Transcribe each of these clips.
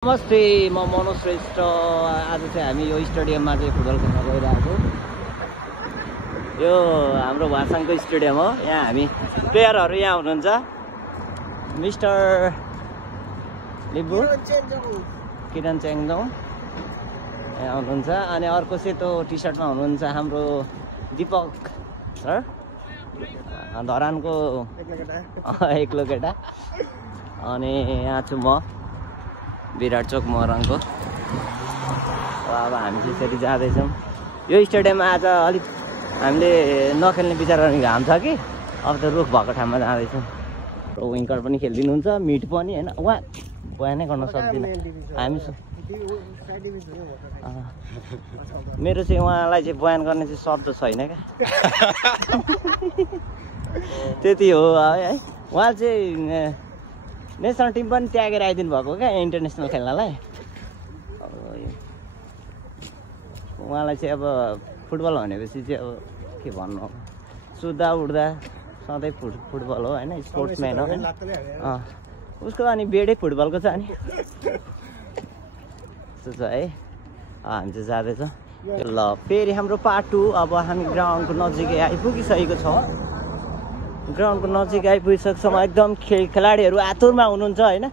नमस्ते, म मनोज श्रेष्ठ। आज चाहिँ हामी यो स्टेडियममा चाहिँ फुटबल खेल्न गइरहेको छौँ। यो हाम्रो भाषाङको स्टेडियम हो। यहाँ हामी प्लेयरहरू यहाँ हुनुहुन्छ, मिस्टर लिम्बू, किरण चेङजोङ यहाँ हुनुहुन्छ। अनि अर्को सेतो टी सर्टमा हुनुहुन्छ हाम्रो दीपक सर, धरानको एक्लो केटा। अनि यहाँ छु म, विराट चोक मोरङको। अब हामी चाहिँ यसरी जाँदैछौँ। यो स्टेडियममा आज अलिक हामीले नखेल्ने विचार गर्ने घाम छ कि, अब त रुख भएको ठाउँमा जाँदैछौँ। विङ्कर पनि खेलिदिनुहुन्छ, मिड पनि होइन। उहाँ बयानै गर्न सक्दिनँ हामी। मेरो चाहिँ उहाँलाई चाहिँ बयान गर्ने चाहिँ शब्द छैन क्या। त्यति हो है। उहाँ चाहिँ नेसनल टिम पनि त्यागेर आइदिनु भएको क्या इन्टरनेसनल खेल्नलाई। उहाँलाई चाहिँ अब फुटबल भनेपछि चाहिँ अब के भन्नु, सुत्दा उठ्दा सधैँ फुटबल हो होइन, स्पोर्ट्सम्यान हो होइन। उसको अनि बेडै फुटबलको छ नि, त्यस्तो छ है। हामी चाहिँ जाँदैछौँ। ल फेरि हाम्रो पार्ट 2। अब हामी ग्राउन्डको नजिकै आइपुगिसकेको छौँ। ग्राउन्डको नजिक आइपुगिसक्छौँ। एकदम खेलाडीहरू आतुरमा हुनुहुन्छ होइन,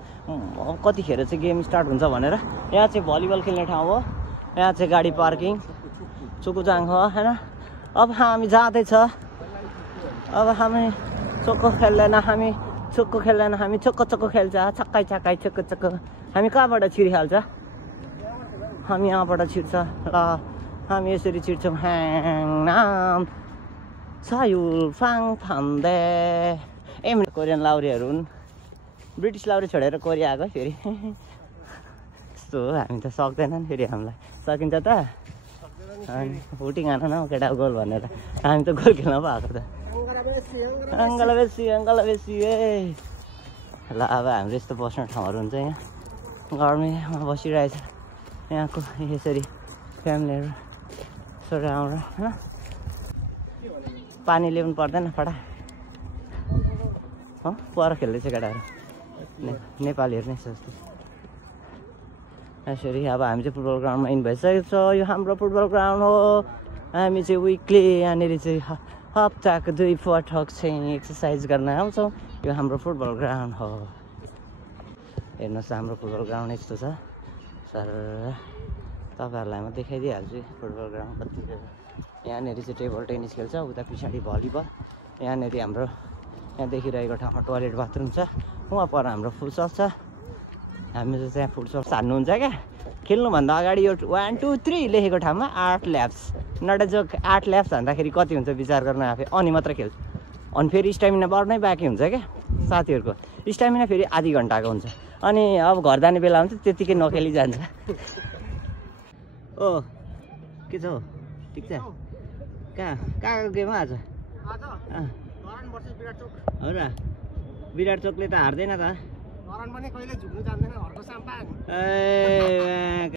कतिखेर चाहिँ गेम स्टार्ट हुन्छ भनेर। यहाँ चाहिँ भलिबल खेल्ने ठाउँ हो। यहाँ चाहिँ गाडी पार्किङ चुकुजाङ हो होइन। अब हामी जाँदैछ। अब हामी चोक्को खेल्दैन, हामी चोक्को खेल्दैन, हामी चोक्को चोक्को खेल्छ, छक्कै छक्कै चोक्को चोक्को। हामी कहाँबाट छिरिहाल्छ? हामी यहाँबाट छिर्छ। ल हामी यसरी छिर्छौँ। ह्याङ नाम सायुल फाङ फान्दे। ए कोरियन लाउरीहरू हुन्, ब्रिटिस लाउरी छोडेर कोरिया आएको फेरि। यस्तो हो, हामी त सक्दैन नि फेरि। हामीलाई सकिन्छ त अनि हुटी खान न केटा गोल भनेर। हामी त गोल खेल्न पो आएको त। अङ्गला बेसी ए। ल अब हाम्रो यस्तो बस्ने ठाउँहरू हुन्छ यहाँ, गर्मीमा बसिरहेछ यहाँको यसरी फ्यामिलीहरू सराउन्ड होइन। पानी ल्याउनु पर्दैन फटा हो, पर खेल्दैछ केटाहरू नेपालीहरू नै जस्तो। यसरी अब हामी चाहिँ फुटबल ग्राउन्डमा इन भइसकेको छ। यो हाम्रो फुटबल ग्राउन्ड हो। हामी चाहिँ विकली यहाँनिर चाहिँ हप्ताको 2 पटक चाहिँ एक्सर्साइज गर्न आउँछौँ। यो हाम्रो फुटबल ग्राउन्ड हो। हेर्नुहोस् हाम्रो फुटबल ग्राउन्ड यस्तो छ सर। तपाईँहरूलाई म देखाइदिइहाल्छु फुटबल ग्राउन्ड कति। यहाँनिर चाहिँ टेबल टेनिस खेल्छ, उता पछाडि भलिबल। यहाँनिर हाम्रो यहाँ देखिरहेको ठाउँमा टोयलेट बाथरुम छ। उहाँ पर हाम्रो फुटसल छ। हामी चाहिँ त्यहाँ फुटसल हान्नुहुन्छ क्या। खेल्नुभन्दा अगाडि यो 1 2 3 लेखेको ठाउँमा 8 ल्याप्स, नट जो 8 ल्याप्स हान्दाखेरि कति हुन्छ विचार गर्न आफै। अनि मात्र खेल्छ। अनि फेरि स्ट्यामिना बढ्नै बाँकी हुन्छ क्या साथीहरूको। स्ट्यामिना फेरि आधी घन्टाको हुन्छ। अनि अब घर जाने बेला हुन्छ त्यतिकै नखेली जान्छ। ओ के छ हौ, ठिक छ? कहाँको गेम हो आज? हो र, विराट चोकले त हार्दैन त। ए